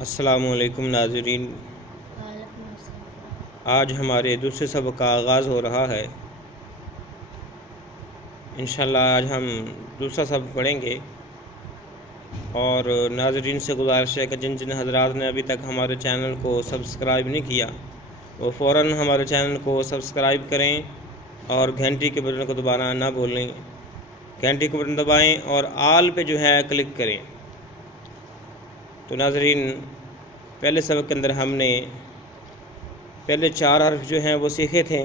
السلام علیکم ناظرین، آج ہمارے دوسرے سبق کا آغاز ہو رہا ہے۔ انشاءاللہ آج ہم دوسرا سبق پڑھیں گے، اور ناظرین سے گزارش ہے کہ جن جن حضرات نے ابھی تک ہمارے چینل کو سبسکرائب نہیں کیا وہ فوراً ہمارے چینل کو سبسکرائب کریں اور گھنٹی کے بٹن کو دبانا نہ بھولیں۔ گھنٹی کو بٹن دبائیں اور آل پہ جو ہے کلک کریں۔ تو ناظرین، پہلے سبق کے اندر ہم نے پہلے 4 حرف جو ہیں وہ سیکھے تھے۔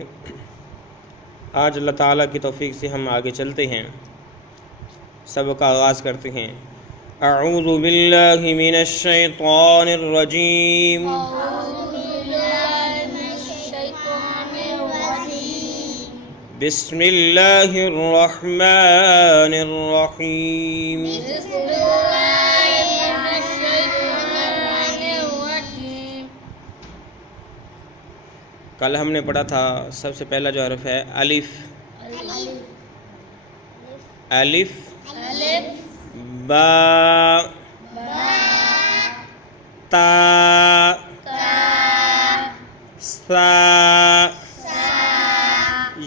آج اللہ تعالیٰ کی توفیق سے ہم آگے چلتے ہیں، سبق کا آغاز کرتے ہیں۔ اعوذ باللہ من الشیطان الرجیم، بسم اللہ الرحمن الرحیم۔ کل ہم نے پڑھا تھا سب سے پہلا جو حرف ہے الف۔ الف، با، تا، سا،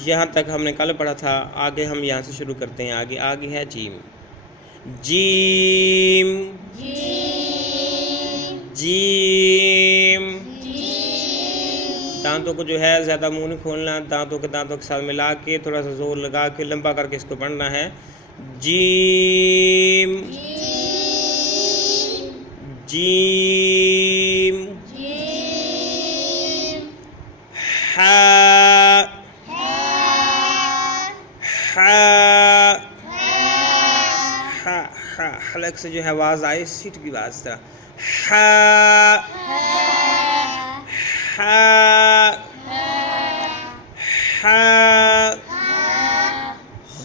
یہاں تک ہم نے کل پڑھا تھا۔ آگے ہم یہاں سے شروع کرتے ہیں۔ آگے ہے جیم۔ جیم، جیم، دانتوں کو جو ہے زیادہ منہ نہیں کھولنا، دانتوں کے ساتھ ملا کے تھوڑا سا زور لگا کے لمبا کر کے اس کو پڑھنا ہے۔ جیم، جیم، ہا، ہا، ہا، حلق سے جو ہے آواز آئے، سیٹ کی آواز طرح، ہا، ہا، ہا،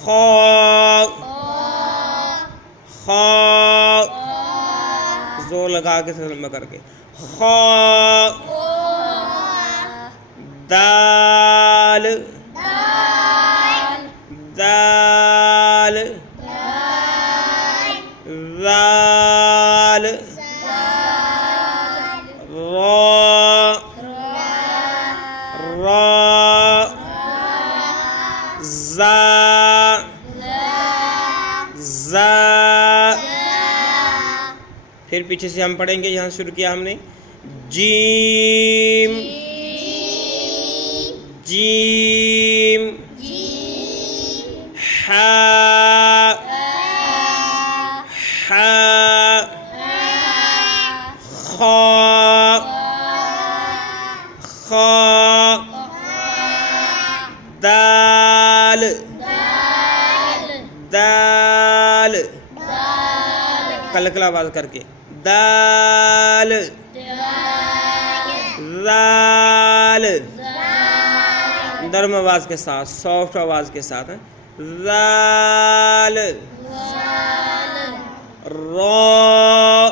خا، خا، زور لگا کے لمبا کر کے، خا، دال، دال، ذال، را، را، زا، زا۔ پھر پیچھے سے ہم پڑھیں گے، یہاں شروع کیا ہم نے، جیم، جیم، ہا، ہا، خا، خا، دال، دال، کلکلا آواز کر کے، دال، ذال، نرم آواز کے ساتھ، سافٹ آواز کے ساتھ، ذال، را،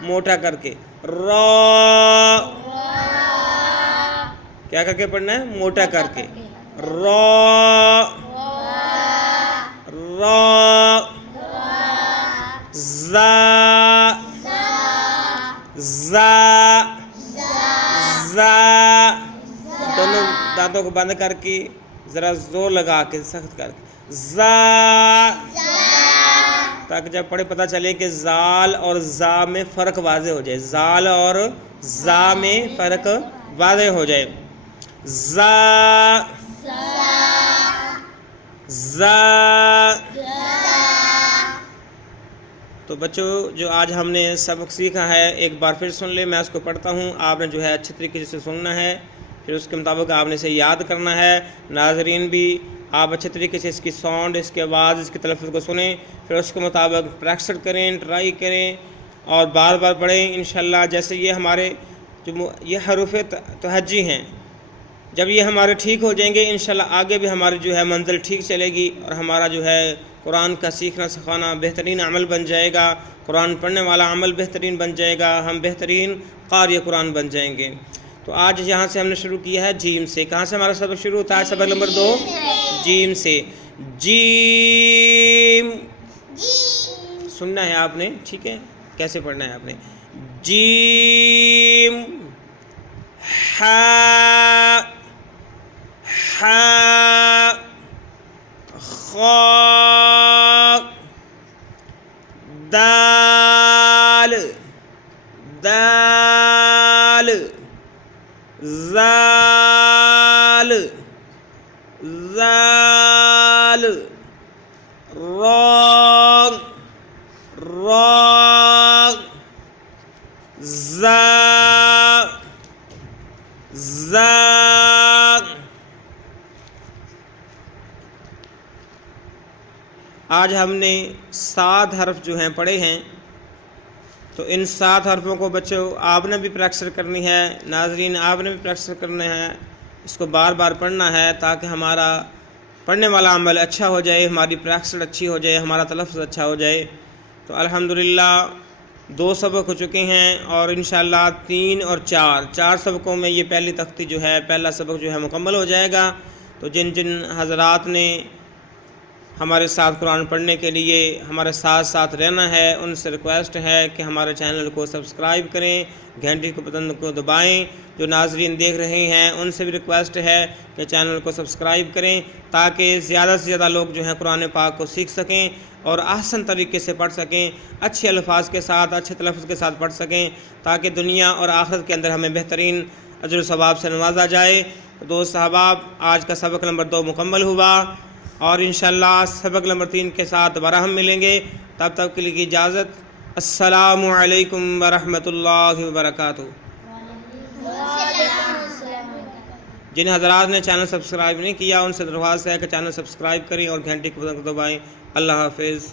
موٹا کر کے، را، کیا کر کے پڑھنا ہے؟ موٹا کر کے، را، را، زا، زا، زا، دونوں دانتوں کو بند کر کے ذرا زور لگا کے سخت کر کے، زا، تاکہ جب پڑھے پتہ چلے کہ زال اور زا میں فرق واضح ہو جائے، زال اور زا میں فرق واضح ہو جائے۔ زا، زا۔ تو بچوں، جو آج ہم نے سبق سیکھا ہے ایک بار پھر سن لیں، میں اس کو پڑھتا ہوں، آپ نے جو ہے اچھے طریقے سے سننا ہے، پھر اس کے مطابق آپ نے اسے یاد کرنا ہے۔ ناظرین بھی آپ اچھے طریقے سے اس کی ساؤنڈ، اس کے آواز، اس کے تلفظ کو سنیں، پھر اس کے مطابق پریکٹس کریں، ٹرائی کریں اور بار بار پڑھیں انشاءاللہ۔ جیسے یہ ہمارے جو یہ حروف تہجی ہیں، جب یہ ہمارے ٹھیک ہو جائیں گے انشاءاللہ آگے بھی ہماری جو ہے منزل ٹھیک چلے گی، اور ہمارا جو ہے قرآن کا سیکھنا سکھانا بہترین عمل بن جائے گا، قرآن پڑھنے والا عمل بہترین بن جائے گا، ہم بہترین قاری قرآن بن جائیں گے۔ تو آج یہاں سے ہم نے شروع کیا ہے جیم سے۔ کہاں سے ہمارا سبق شروع ہوتا ہے؟ سبق نمبر 2 جیم سے۔ جیم سننا ہے آپ نے، ٹھیک ہے؟ کیسے پڑھنا ہے آپ نے؟ جیم ہا ہا خا دال دال زال زال را را زا زا۔ آج ہم نے 7 حرف جو ہیں پڑھے ہیں، تو ان 7 حرفوں کو بچوں آپ نے بھی پریکٹس کرنی ہے، ناظرین آپ نے بھی پریکٹس کرنا ہے، اس کو بار بار پڑھنا ہے تاکہ ہمارا پڑھنے والا عمل اچھا ہو جائے، ہماری پریکٹس اچھی ہو جائے، ہمارا تلفظ اچھا ہو جائے۔ تو الحمدللہ 2 سبق ہو چکے ہیں، اور انشاءاللہ 3 اور 4 سبقوں میں یہ پہلی تختی جو ہے، پہلا سبق جو ہے مکمل ہو جائے گا۔ تو جن حضرات نے ہمارے ساتھ قرآن پڑھنے کے لیے ہمارے ساتھ رہنا ہے، ان سے ریکویسٹ ہے کہ ہمارے چینل کو سبسکرائب کریں، گھنٹی کے بٹن کو دبائیں۔ جو ناظرین دیکھ رہے ہیں ان سے بھی ریکویسٹ ہے کہ چینل کو سبسکرائب کریں تاکہ زیادہ سے زیادہ لوگ جو ہیں قرآن پاک کو سیکھ سکیں اور احسن طریقے سے پڑھ سکیں، اچھے الفاظ کے ساتھ، اچھے تلفظ کے ساتھ پڑھ سکیں، تاکہ دنیا اور آخرت کے اندر ہمیں بہترین اجر و ثواب سے نوازا جائے۔ دوست احباب، آج کا سبق نمبر 2 مکمل ہوا، اور انشاءاللہ سبق نمبر 3 کے ساتھ دوبارہ ہم ملیں گے۔ تب تک کے لیے اجازت۔ السلام علیکم ورحمۃ اللہ وبرکاتہ۔ جن حضرات نے چینل سبسکرائب نہیں کیا ان سے درخواست ہے کہ چینل سبسکرائب کریں اور گھنٹی کے بٹن کو دبائیں۔ اللہ حافظ۔